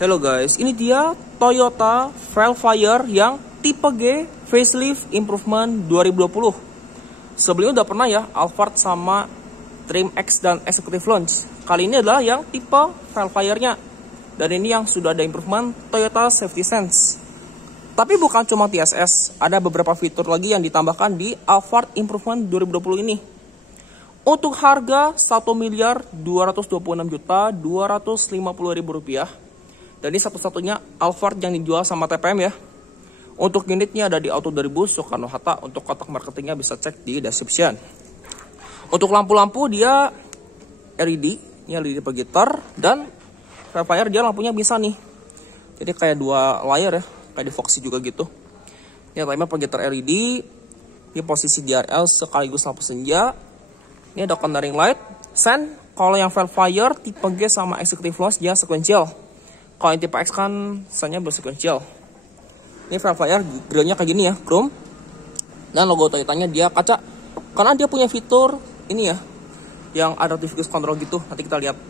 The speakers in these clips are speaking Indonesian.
Halo guys, ini dia Toyota Velfire yang tipe G facelift improvement 2020. Sebelumnya udah pernah ya Alphard sama Trim X dan Executive Launch. Kali ini adalah yang tipe Velfire-nya. Dan ini yang sudah ada improvement Toyota Safety Sense. Tapi bukan cuma TSS, ada beberapa fitur lagi yang ditambahkan di Alphard Improvement 2020 ini. Untuk harga Rp1.226.250.000. Dan ini satu-satunya Alphard yang dijual sama TPM ya. Untuk unitnya ada di Auto 2000 Soekarno-Hatta. Untuk kotak marketingnya bisa cek di description. Untuk lampu-lampu dia LED, ini LED proyektor. Dan Velfire dia lampunya bisa nih. Jadi kayak dua layar ya, kayak di Foxy juga gitu. Ini lampunya proyektor LED. Ini posisi DRL sekaligus lampu senja. Ini ada cornering light. Sen, kalau yang Velfire tipe G sama Executive Launch dia sequential. Kalau yang tipe X kan sennya bersequential. Ini Velfire grillnya kayak gini ya, chrome. Dan logo Toyotanya dia kaca. Karena dia punya fitur ini ya, yang ada adaptive control gitu. Nanti kita lihat.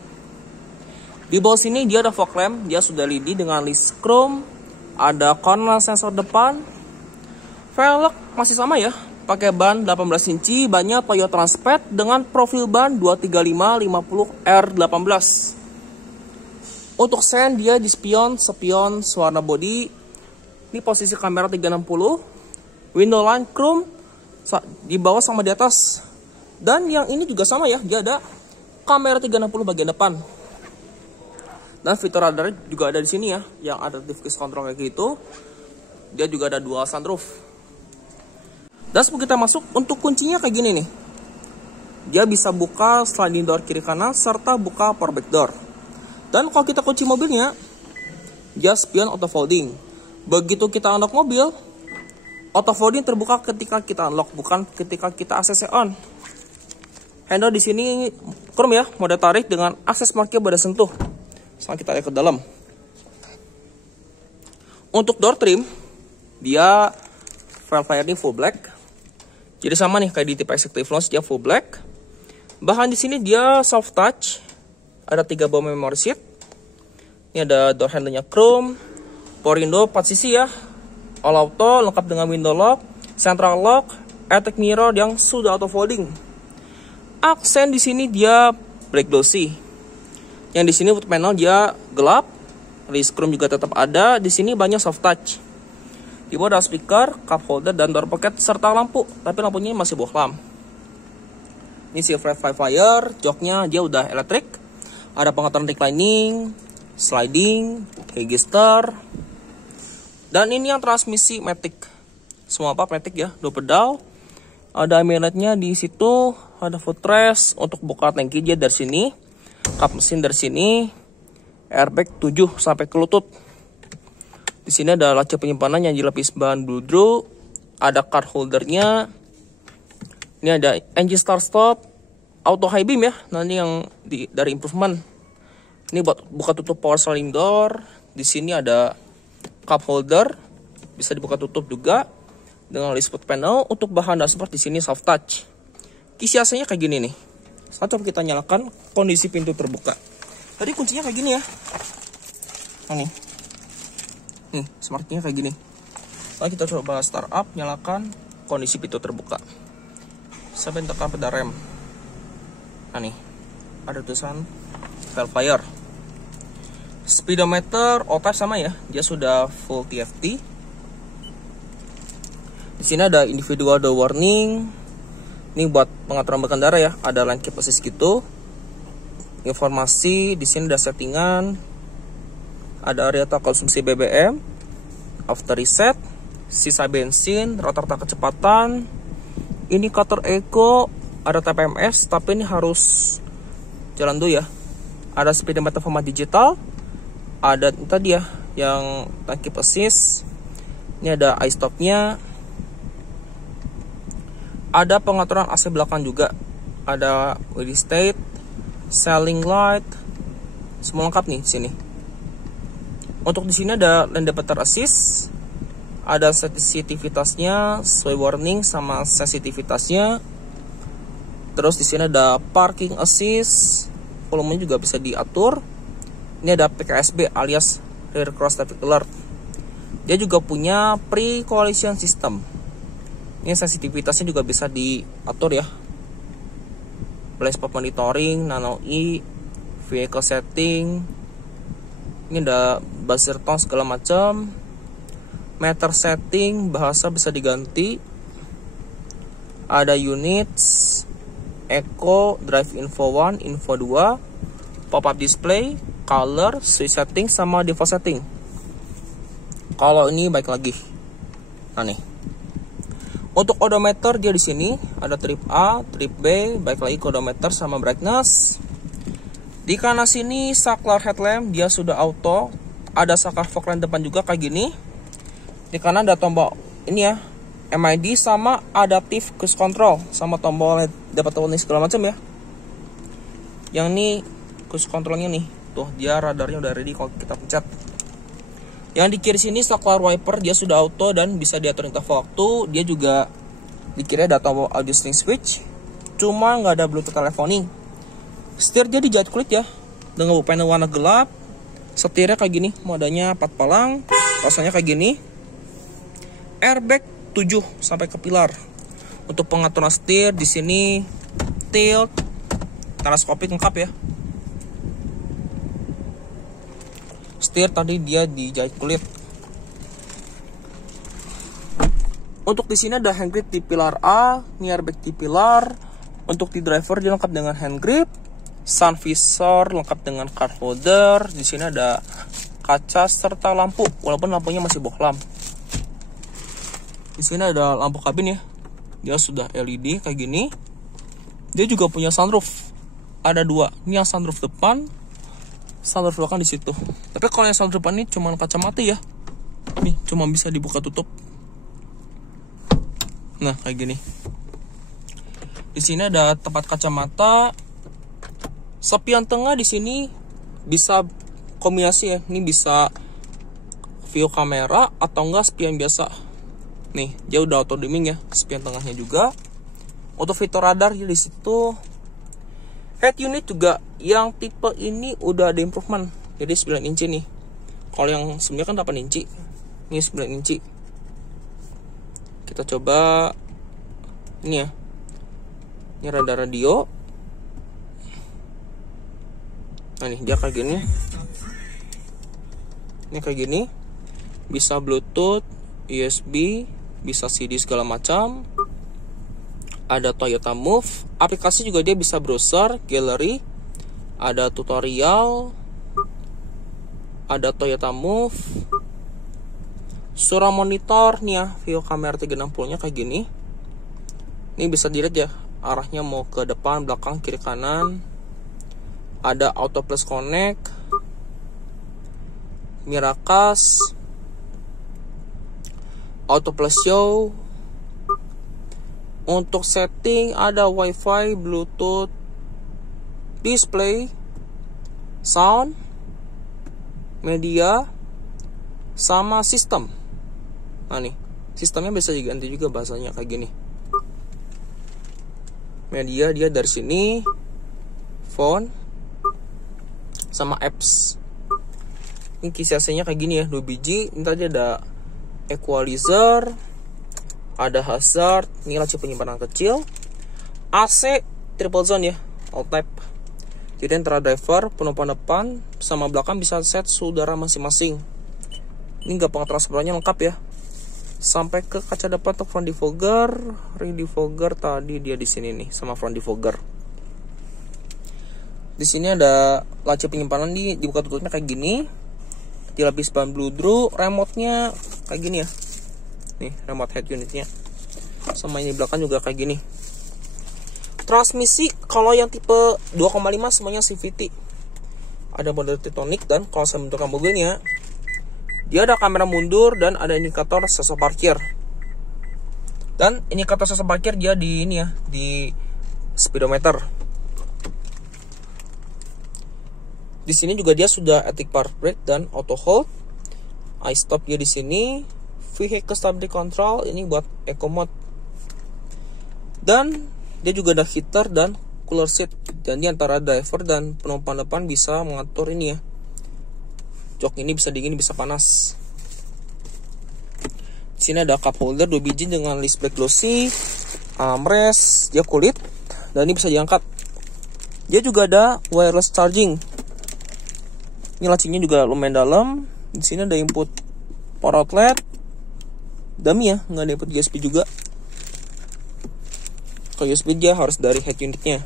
Di bawah sini dia ada fog lamp, dia sudah LED dengan list chrome. Ada corner sensor depan. Velg masih sama ya, pakai ban 18 inci, bannya Toyo Transpet dengan profil ban 235/50R18. Untuk sen dia di spion warna body. Ini posisi kamera 360. Window line chrome di bawah sama di atas. Dan yang ini juga sama ya, dia ada kamera 360 bagian depan. Dan fitur radar juga ada di sini ya, yang ada adaptive control kayak gitu. Dia juga ada dual sunroof. Dan sebelum kita masuk, untuk kuncinya kayak gini nih. Dia bisa buka sliding door kiri kanan serta buka power back door. Dan kalau kita kunci mobilnya, dia spion auto folding. Begitu kita unlock mobil, auto folding terbuka ketika kita unlock, bukan ketika kita ACC on. Handle di sini chrome ya, mode tarik dengan akses parkir pada sentuh. Sekarang kita lihat ke dalam. Untuk door trim, dia Velfire ini full black. Jadi sama nih kayak di tipe Executive Launch, dia full black. Bahan di sini dia soft touch. Ada 3 buah memory seat. Ini ada door handle-nya chrome. Power window 4 sisi ya. All auto lengkap dengan window lock, central lock, electric mirror yang sudah auto folding. Aksen di sini dia black glossy. Yang di sini wood panel dia gelap. List chrome juga tetap ada. Di sini banyak soft touch. Di bawah ada speaker, cup holder dan door pocket serta lampu. Tapi lampunya masih bohlam. Ini si Velfire, joknya dia udah elektrik. Ada pengaturan reclining, sliding, register. Dan ini yang transmisi matic. Semua apa matic ya, 2 pedal. Ada emirnya di situ, ada footrest untuk buka tangki dia dari sini. Kap mesin dari sini. Airbag 7 sampai ke lutut. Di sini ada laci penyimpanan yang dilapis bahan bludru. Ada card holdernya. Ini ada engine start stop. Auto high beam ya, nanti yang dari improvement. Ini buat buka tutup power sliding door. Di sini ada cup holder, bisa dibuka tutup juga dengan list foot panel. Untuk bahan dashboard di sini soft touch. Kisi AC-nya kayak gini nih. Setelah kita nyalakan, kondisi pintu terbuka. Tadi kuncinya kayak gini ya. Nah nih, smartnya kayak gini. Lalu kita coba start up, nyalakan, kondisi pintu terbuka. Sampai tekan pedal rem. Nah nih, ada tulisan Velfire. Speedometer all-type sama ya, dia sudah full TFT. Di sini ada individual door warning. Ini buat pengaturan berkendara ya, ada lane keep assist gitu. Informasi di sini ada settingan. Ada area konsumsi BBM, after reset, sisa bensin, rata-rata kecepatan, indikator eco. Ada TPMS, tapi ini harus jalan dulu ya. Ada speedometer format digital. Ada tadi ya, yang tangki assist. Ini ada iStop-nya. Ada pengaturan AC belakang juga. Ada ready state, sailing light, semua lengkap nih di sini. Untuk di sini ada lane departure assist. Ada sensitivitasnya, sesuai warning sama sensitivitasnya. Terus di sini ada parking assist, volumenya juga bisa diatur. Ini ada PKSB alias rear cross traffic alert. Dia juga punya pre-collision system. Ini sensitivitasnya juga bisa diatur ya. Blind spot monitoring, nano E, vehicle setting. Ini ada buzzer tone segala macam. Meter setting, bahasa bisa diganti. Ada units, echo, drive info 1, info 2, pop-up display, color, switch setting, sama default setting. Kalau ini baik lagi. Nah nih. Untuk odometer dia di sini ada trip A, trip B, baik lagi odometer sama brightness. Di kanan sini saklar headlamp dia sudah auto. Ada saklar fog lamp depan juga kayak gini. Di kanan ada tombol ini ya, MID sama adaptive cruise control sama tombol dapat warning segala macam ya. Yang ini cruise controlnya nih. Tuh dia radarnya udah ready kalau kita pencet. Yang di kiri sini saklar wiper dia sudah auto dan bisa diatur interval waktu. Dia juga di kiri ada tombol audio string switch, cuma nggak ada bluetooth telephony. Setir dia dijahit kulit ya, dengan panel warna gelap. Setirnya kayak gini, modanya 4 palang, rasanya kayak gini. Airbag 7 sampai ke pilar. Untuk pengaturan setir di sini tilt, teleskopik lengkap ya. Setir tadi dia dijahit kulit. Untuk di sini ada hand grip di pilar A, ini airbag di pilar. Untuk di driver dia lengkap dengan hand grip, sun visor lengkap dengan card holder. Di sini ada kaca serta lampu, walaupun lampunya masih bohlam. Di sini ada lampu kabin ya, dia sudah LED kayak gini. Dia juga punya sunroof, ada 2. Ini yang sunroof depan, sunroof belakang di situ. Tapi kalau yang sunroof depan ini cuma kaca mati ya. Nih, cuma bisa dibuka tutup. Nah, kayak gini. Di sini ada tempat kacamata. Spion tengah di sini bisa kombinasi ya. Ini bisa view kamera atau enggak spion biasa. Nih, dia udah auto dimming ya, spion tengahnya juga. Untuk fitur radar di situ. Head unit juga yang tipe ini udah ada improvement. Jadi 9 inci nih. Kalau yang sebelumnya kan 8 inci. Ini 9 inci. Kita coba ini ya. Ini radar radio. Nah nih, dia kayak gini. Ini kayak gini. Bisa Bluetooth, USB, bisa CD segala macam. Ada Toyota Move. Aplikasi juga dia bisa browser, gallery. Ada tutorial. Ada Toyota Move. Surround monitor nih ya, view kamera 360 nya kayak gini. Ini bisa dilihat ya, arahnya mau ke depan, belakang, kiri, kanan. Ada auto plus connect, Miracast, auto plus show. Untuk setting ada wifi, bluetooth, display, sound, media, sama sistem. Nah nih, sistemnya bisa diganti juga bahasanya kayak gini. Media dia dari sini, phone, sama apps. Ini kisahnya kayak gini ya, 2 biji. Ini tadi ada equalizer, ada hazard, ini laci penyimpanan kecil, AC triple zone ya, all type. Jadi antara driver, penumpang depan sama belakang bisa set suhu udara masing-masing. Ini nggak pengaturan sebenarnya lengkap ya. Sampai ke kaca depan untuk front defogger, rear defogger tadi dia di sini nih sama front defogger. Di sini ada laci penyimpanan dibuka tutupnya kayak gini. Dilapis bahan bludru, remote-nya kayak gini ya. Nih, remote head unitnya. Sama ini belakang juga kayak gini. Transmisi kalau yang tipe 2,5 semuanya CVT. Ada mode Titanic dan kalau saya bentukkan mobilnya, dia ada kamera mundur dan ada indikator sensor parkir. Dan indikator sensor parkir dia di ini ya, di speedometer. Di sini juga dia sudah active park brake dan auto hold. I stop dia di sini. Vehicle stability control ini buat eco mode. Dan dia juga ada heater dan cooler seat. Dan di antara driver dan penumpang depan bisa mengatur ini ya, Jok ini bisa dingin, bisa panas. Di sini ada cup holder 2 biji dengan list black glossy, armrest, dia kulit, dan ini bisa diangkat. Dia juga ada wireless charging. Ini lacinya juga lumayan dalam. Di sini ada input power outlet, dummy ya, nggak ada input USB juga. Kalau USB dia harus dari head unitnya.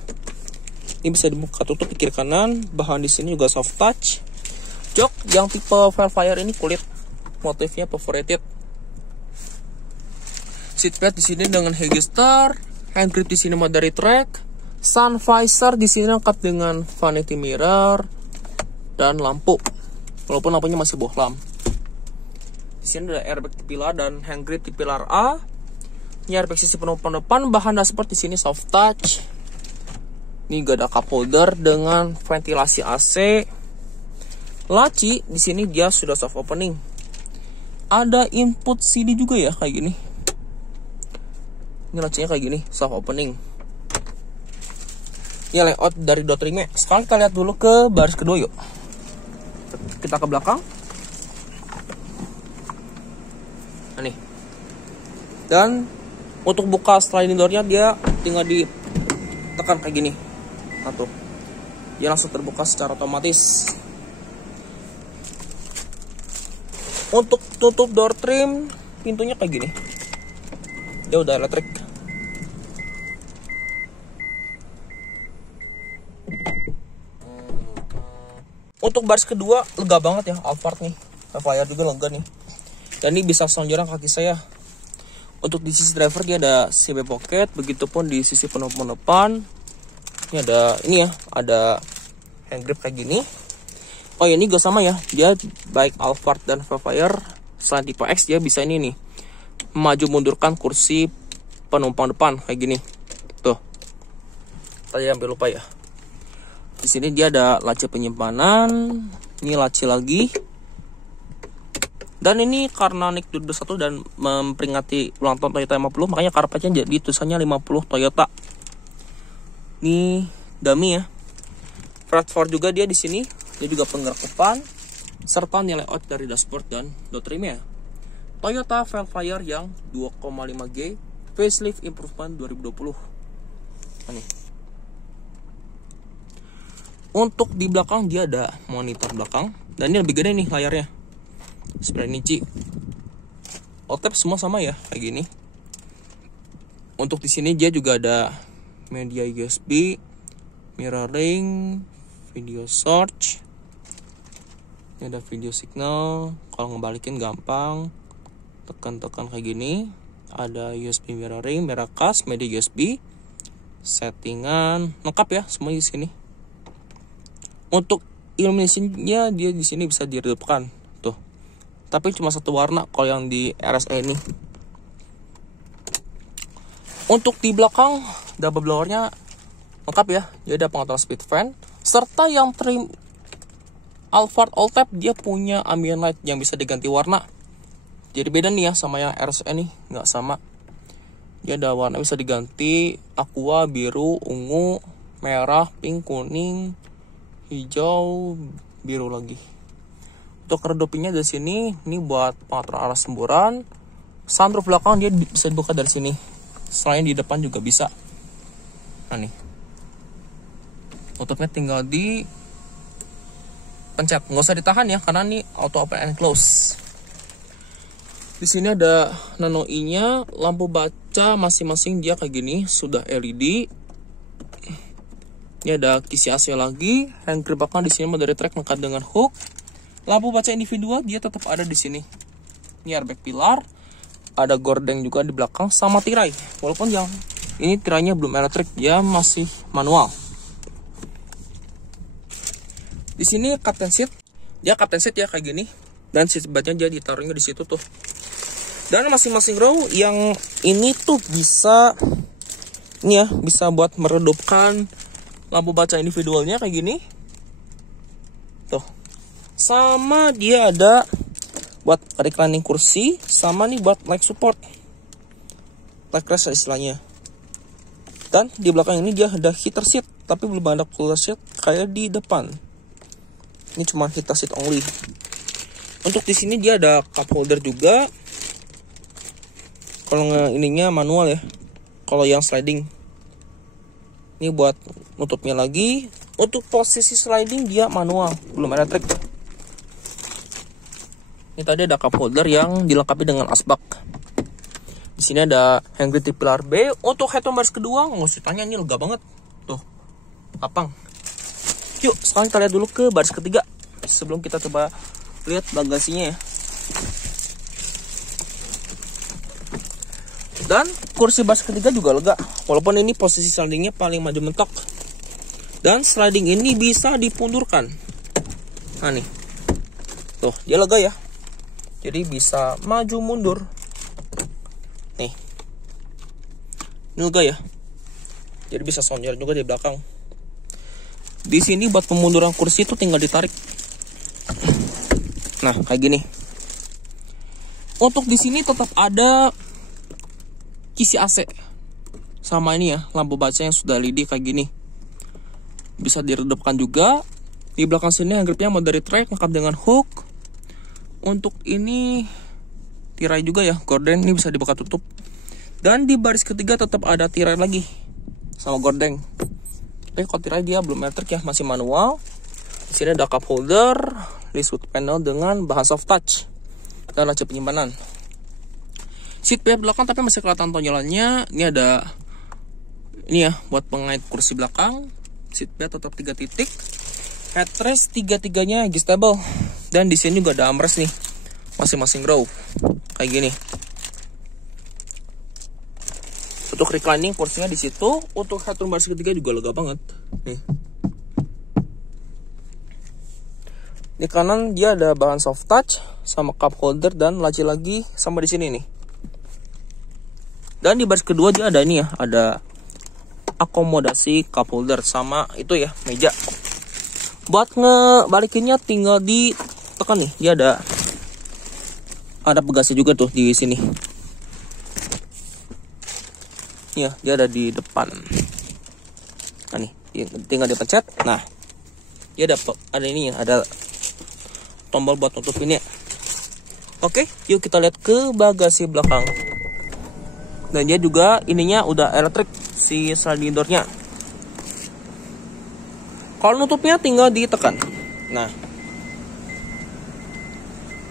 Ini bisa dibuka tutup di kiri kanan. Bahan di sini juga soft touch. Jok yang tipe Velfire ini kulit, motifnya perforated. Seat belt di sini dengan Hegister, hand grip di sini dari track, sun visor di sini lengkap dengan vanity mirror dan lampu. Walaupun lampunya masih bohlam. Di sini ada airbag di pilar dan hand grip di pilar A. Ini airbag sisi penumpang depan, bahan dashboard di sini soft touch. Ini juga ada cup holder dengan ventilasi AC. Laci di sini dia sudah soft opening. Ada input CD juga ya kayak gini. Ini lacinya kayak gini, soft opening. Ini layout dari door trimnya. Sekarang kita lihat dulu ke baris kedua yuk. Kita ke belakang. Nah nih. Dan untuk buka sliding doornya dia tinggal ditekan kayak gini. Nah tuh, dia langsung terbuka secara otomatis. Untuk tutup door trim, pintunya kayak gini. Dia udah elektrik. Untuk baris kedua lega banget ya, Alphard nih. Velfire juga lega nih. Dan ini bisa selonjoran kaki saya. Untuk di sisi driver dia ada CB pocket, begitupun di sisi penumpang depan. Ini ada hand grip kayak gini. Oh ya, ini juga sama ya. Dia baik Alphard dan Velfire selain tipe X dia bisa ini nih, maju mundurkan kursi penumpang depan kayak gini. Tuh. Tadi hampir lupa ya. Di sini dia ada laci penyimpanan. Ini laci lagi. Dan ini karena Nick 21 dan memperingati ulang tahun Toyota 50, makanya karpetnya jadi tulisannya 50 Toyota. Ini dummy ya. Fretboard juga dia di sini. Dia juga penggerak depan serta nilai layout dari dashboard dan door trimnya. Toyota Velfire yang 2,5G facelift improvement 2020. Nih. Untuk di belakang dia ada monitor belakang dan ini lebih gede nih layarnya. 9 inci. OTEP semua sama ya kayak gini. Untuk di sini dia juga ada media USB, mirroring, video search. Ini ada video signal. Kalau ngebalikin gampang, tekan-tekan kayak gini. Ada USB mirroring, merah kas, media USB, settingan, lengkap ya semua di sini. Untuk illuminationnya dia di sini bisa diredupkan tuh. Tapi cuma satu warna kalau yang di RSE ini. Untuk di belakang double blowernya lengkap ya. Dia ada pengontrol speed fan serta yang trim Alphard All Tap dia punya ambient light yang bisa diganti warna. Jadi beda nih ya sama yang RSE nih, nggak sama. Dia ada warna bisa diganti aqua, biru, ungu, merah, pink, kuning, hijau, biru lagi. Untuk redupinnya dari sini, ini buat pengatur arah semburan. Sunroof belakang dia bisa dibuka dari sini. Selain di depan juga bisa. Nah nih. Tutupnya tinggal di pencet, nggak usah ditahan ya karena ini auto open and close. Di sini ada nano i-nya, lampu baca masing-masing dia kayak gini, sudah LED. Ini ada kisi AC lagi, hand grip belakang di sini dari track lengkap dengan hook. Lampu baca individual dia tetap ada di sini. Ini airbag pilar, ada gordeng juga di belakang sama tirai. Walaupun yang ini tirainya belum elektrik, dia masih manual. Di sini captain seat, dia captain seat ya kayak gini, dan seat beltnya dia ditaruhnya di situ tuh. Dan masing-masing row yang ini tuh bisa, ini ya, bisa buat meredupkan lampu baca individualnya kayak gini, tuh. Sama dia ada buat reclining kursi, sama nih buat leg support, leg rest istilahnya. Dan di belakang ini dia ada heater seat, tapi belum ada cooler seat kayak di depan. Ini cuma heater seat only. Untuk di sini dia ada cup holder juga. Kalau ininya manual ya. Kalau yang sliding, ini buat nutupnya lagi. Untuk posisi sliding dia manual, belum elektrik. Ini tadi ada cup holder yang dilengkapi dengan asbak. Di sini ada hand grip di pilar B. Untuk headphone baris kedua, nggak usah tanya, ini lega banget. Tuh, lapang. Yuk, sekarang kita lihat dulu ke baris ketiga. Sebelum kita coba lihat bagasinya ya. Dan kursi baris ketiga juga lega, walaupun ini posisi slidingnya paling maju mentok. Dan sliding ini bisa dipundurkan. Nah nih, tuh dia lega ya. Jadi bisa maju mundur. Nih, ini lega ya. Jadi bisa sonjer juga di belakang. Di sini buat pemunduran kursi itu tinggal ditarik. Nah kayak gini. Untuk di sini tetap ada kisi AC sama ini ya, lampu baca yang sudah LED kayak gini. Bisa diredupkan juga. Di belakang sini hand gripnya mau dari track lengkap dengan hook. Untuk ini tirai juga ya, gorden, ini bisa dibuka tutup. Dan di baris ketiga tetap ada tirai lagi sama gorden. Tapi kalau tirai dia belum elektrik ya, masih manual. Di sini ada cup holder, list panel dengan bahan soft touch dan laci penyimpanan. Seat belt belakang tapi masih kelihatan tonjolannya. Ini ada ini ya buat pengait kursi belakang. Seat belt tetap 3 titik. Headrest tiga-tiganya adjustable. Dan di sini juga ada armrest nih, masing-masing row kayak gini. Untuk reclining porsinya di situ. Untuk headroom baris ketiga juga lega banget. Nih. Di kanan dia ada bahan soft touch sama cup holder dan laci lagi sama di sini nih. Dan di baris kedua dia ada ini ya, ada akomodasi cup holder sama itu ya, meja. Buat ngebalikinnya tinggal ditekan nih, dia ada bagasi juga tuh di sini. Ya, dia ada di depan. Nah nih, tinggal dipencet. Nah, dia ada ini ya, ada tombol buat nutupinnya. Oke, yuk kita lihat ke bagasi belakang. Dan dia juga ininya udah elektrik si sliding door-nya. Kalau nutupnya tinggal ditekan. Nah,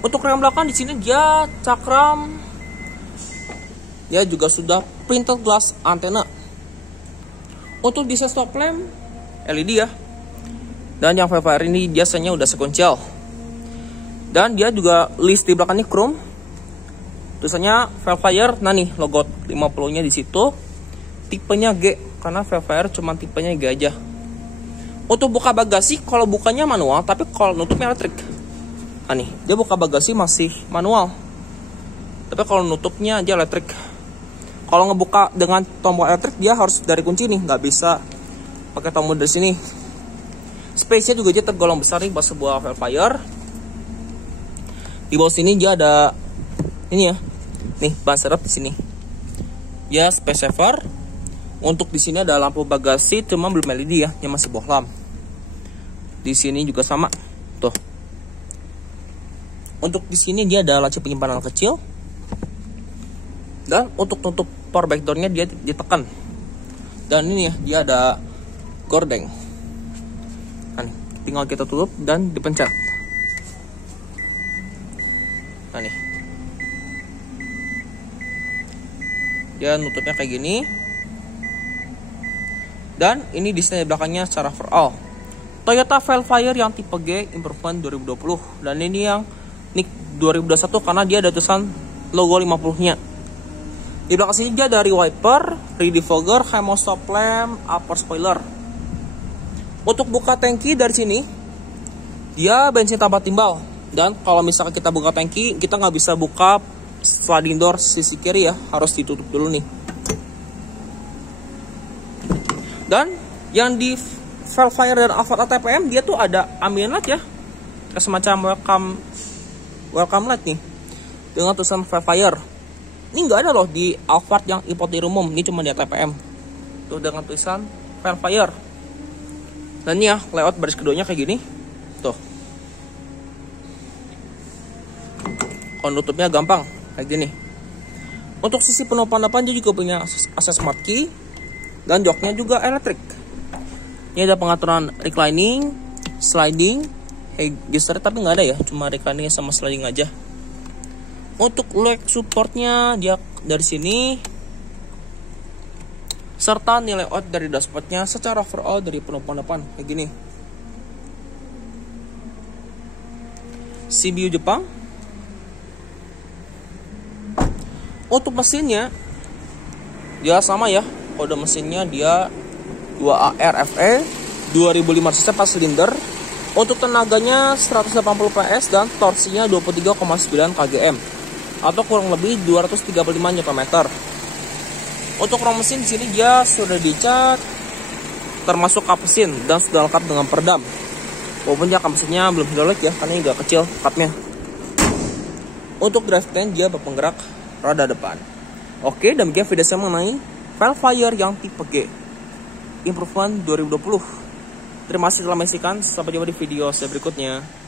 untuk rem belakang di sini dia cakram. Dia juga sudah printed glass antena. Untuk desain stop lamp LED ya. Dan yang Velfire ini biasanya udah sekuncel. Dan dia juga list di belakangnya chrome. Tulisannya Velfire. Nah nih logo 50-nya di situ. Tipenya G karena Velfire cuma tipenya G aja. Untuk buka bagasi kalau bukanya manual, tapi kalau nutupnya elektrik. Nah nih, dia buka bagasi masih manual. Tapi kalau nutupnya aja elektrik. Kalau ngebuka dengan tombol elektrik dia harus dari kunci nih, nggak bisa pakai tombol dari sini. Space-nya juga dia tergolong besar nih buat sebuah Velfire. Di bawah sini dia ada ini ya. Nih, ban serep di sini. Ya, space saver. Untuk di sini ada lampu bagasi, cuma belum LED ya, yang masih bohlam. Di sini juga sama, tuh. Untuk di sini dia ada laci penyimpanan kecil. Dan untuk tutup power back door-nya dia ditekan. Dan ini ya, dia ada gordeng. Nah, tinggal kita tutup dan dipencet. Nah nih, dia nutupnya kayak gini. Dan ini desain belakangnya secara overall Toyota Velfire yang tipe G Improvement 2020. Dan ini yang NIK 2021 karena dia ada tulisan logo 50-nya. Di belakang sini dia dari wiper, rear defogger, HEMO stop lamp, upper spoiler. Untuk buka tangki dari sini dia bensin tanpa timbal. Dan kalau misalkan kita buka tangki, kita nggak bisa buka sliding door sisi kiri ya, harus ditutup dulu nih. Dan yang di Velfire dan Alphard ATPM dia tuh ada ambient light ya, kayak semacam welcome light nih dengan tulisan Velfire. Ini nggak ada loh di Alphard yang importir umum, ini cuma di ATPM tuh dengan tulisan Velfire. Dan ya layout baris keduanya kayak gini tuh. nutupnya gampang kayak gini. Untuk sisi penutupan depan dia juga punya akses smart key dan joknya juga elektrik. Ini ada pengaturan reclining, sliding, gesture tapi nggak ada ya, cuma reclining sama sliding aja. Untuk leg supportnya dia dari sini, serta nilai out dari dashboardnya secara overall dari penutupan depan kayak gini. CBU Jepang. Untuk mesinnya dia sama ya, kode mesinnya dia 2ARFE 2500 cc 4 silinder. Untuk tenaganya 180 PS dan torsinya 23,9 kgm atau kurang lebih 235 Nm. Untuk rom mesin di sini dia sudah dicat termasuk kap mesin dan sudah lengkap dengan peredam. Walaupun ya kap mesinnya belum hidrolik ya, karena ini agak kecil kapnya. Untuk drivetrain dia berpenggerak roda depan. Oke, demikian video saya mengenai Velfire yang tipe G Improvement 2020. Terima kasih telah menyaksikan. Sampai jumpa di video saya berikutnya.